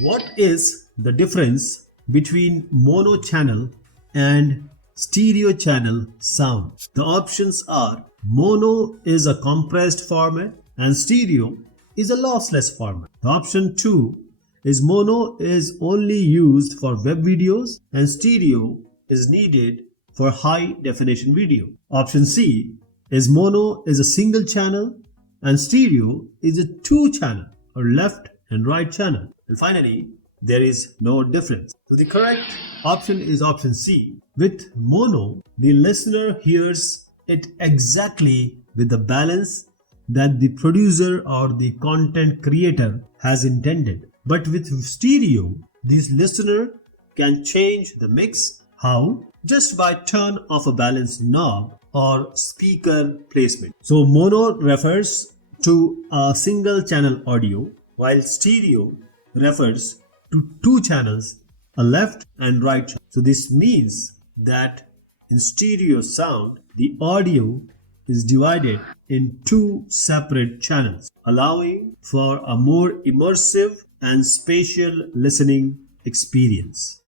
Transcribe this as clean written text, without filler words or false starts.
What is the difference between mono channel and stereo channel sound? The options are mono is a compressed format and stereo is a lossless format. The option 2 is mono is only used for web videos and stereo is needed for high definition video. Option C is mono is a single channel and stereo is a two channel or left and right channel. And finally, there is no difference. So the correct option is option C. With mono, the listener hears it exactly with the balance that the producer or the content creator has intended. But with stereo, this listener can change the mix. How? Just by turn of a balance knob or speaker placement. So mono refers to a single channel audio, while stereo refers to two channels, a left and right channel. So this means that in stereo sound, the audio is divided in two separate channels, allowing for a more immersive and spatial listening experience.